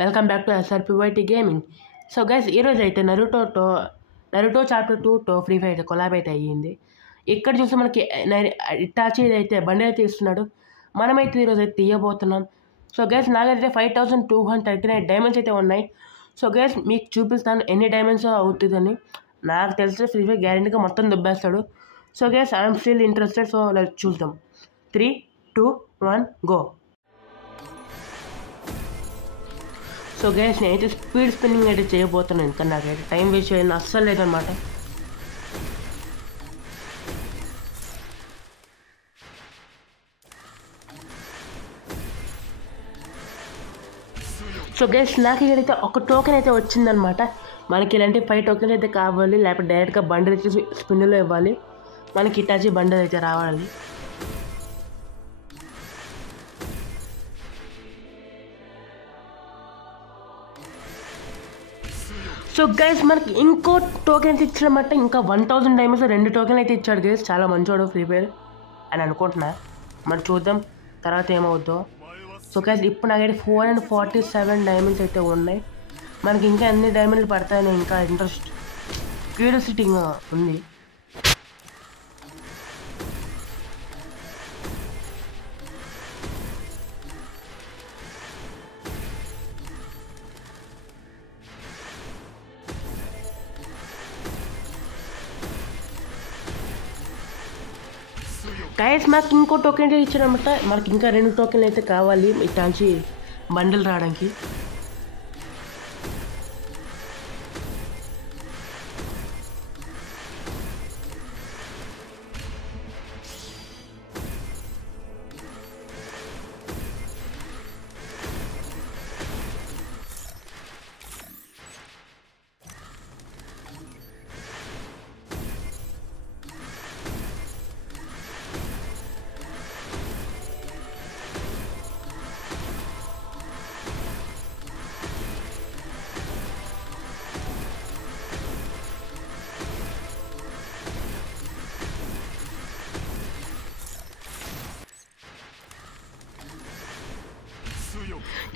Welcome back to SRPYT gaming. So guys ఈరోజు అయితే Naruto chapter 2తో ఫ్రీ ఫైర్ అయితే కొలాబ్ అయితే అయ్యింది. ఇక్కడ చూస్తే మనకి ఇటాచి అయితే బండి అయితే ఇస్తున్నాడు. మనమైతే ఈరోజు అయితే తీయబోతున్నాం. సో గైస్ నాకైతే 5239 డైమండ్స్ అయితే ఉన్నాయి. సో గైస్ మీకు చూపిస్తాను ఎన్ని డైమండ్స్ అవుతుందని. నాకు తెలిసి ఫ్రీ ఫైర్ గ్యారెంటీగా మొత్తం దుబ్బేస్తాడు. So guys I'm still interested. So చూద్దాం. 3, 2, 1 గో. సో గైస్ నేనైతే స్పీడ్ స్పిన్నింగ్ అయితే చేయబోతున్నాను. ఇంకా నాకైతే టైం వేస్ట్ చేయడం అస్సలు లేదనమాట. సో గైస్ నాకు ఇక్కడైతే ఒక టోకెన్ అయితే వచ్చిందనమాట. మనకి ఇలాంటి 5 టోకెన్స్ అయితే కావాలి, లేకపోతే డైరెక్ట్గా బండిల్ అయితే స్పిన్లో ఇవ్వాలి. మనకి ఇటాచి బండిల్ అయితే రావాలి. సో గైస్ మనకి ఇంకో టోకెన్ అయితే ఇచ్చాడనమాట. ఇంకా 1000 డైమండ్స్ 2 టోకెన్ అయితే ఇచ్చాడు గైస్. చాలా మంచోడు ఫ్రీ ఫైర్ అని అనుకుంటున్నా. మరి చూద్దాం తర్వాత ఏమవుద్దో. సో గైస్ ఇప్పుడు నాకైతే 447 డైమండ్స్ అయితే ఉన్నాయి. మనకి ఇంకా ఎన్ని డైమండ్లు పడతాయని ఇంకా ఇంట్రెస్ట్ క్యూరియాసిటీ ఉంది. గైస్ మాకు ఇంకో టోకెన్ అయితే ఇచ్చారనమాట. మనకి ఇంకా 2 టోకెన్లు అయితే కావాలి ఇట్లాంటి బండిల్ రావడానికి.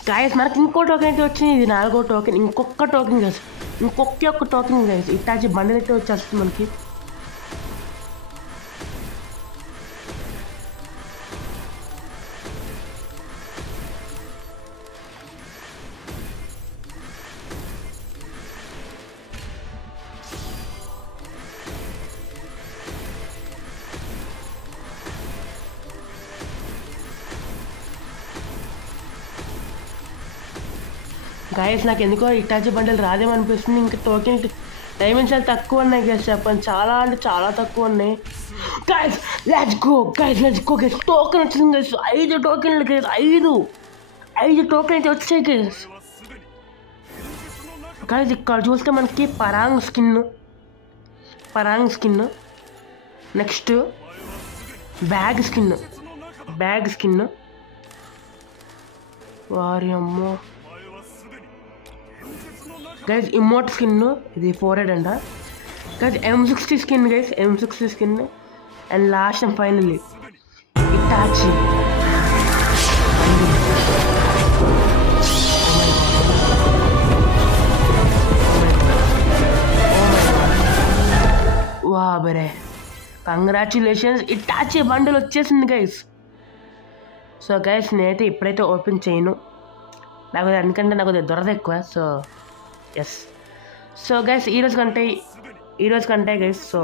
గైస్ మనకి ఇంకో టోకెన్ అయితే వచ్చింది. ఇది 4వ టోకెన్. ఇంకొక టోకెన్ గైస్, ఇంకొక టోకెన్ గైస్. ఇటాచి బండిల్ అయితే వచ్చేస్తుంది మనకి. గైస్ నాకు ఎందుకో ఇటాచి బండిల్ రాదేమనిపిస్తుంది. ఇంకా టోకెన్ డైమెన్షన్స్ చాలా తక్కువ ఉన్నాయి గైస్. చెప్పండి, చాలా అంటే చాలా తక్కువ ఉన్నాయి. Guys let's go guys, let's go guys. Token వచ్చింది గైస్. 5 టోకెన్లు గైస్. 5 టోకెన్ అయితే వచ్చాయి గైస్. గైస్ ఇక్కడ చూస్తే మనకి పరాంగ్ స్కిన్, నెక్స్ట్ బ్యాగ్ స్కిన్. వారి అమ్మో గైస్ ఇమోట్ స్కిన్. ఇది 400 అంట guys. M60 skin guys, M60 skin. And last and finally Hitachi. వా బరే, కంగ్రాచులేషన్స్, ఇటాచి బండిల్ వచ్చేసింది గైస్. సో గైస్ నేనైతే ఇప్పుడైతే ఓపెన్ చేయను, నాకు ఎందుకంటే నాకు దొరద ఎక్కువ. So yes. సో గైస్ ఈరోజు కంటే గైస్ సో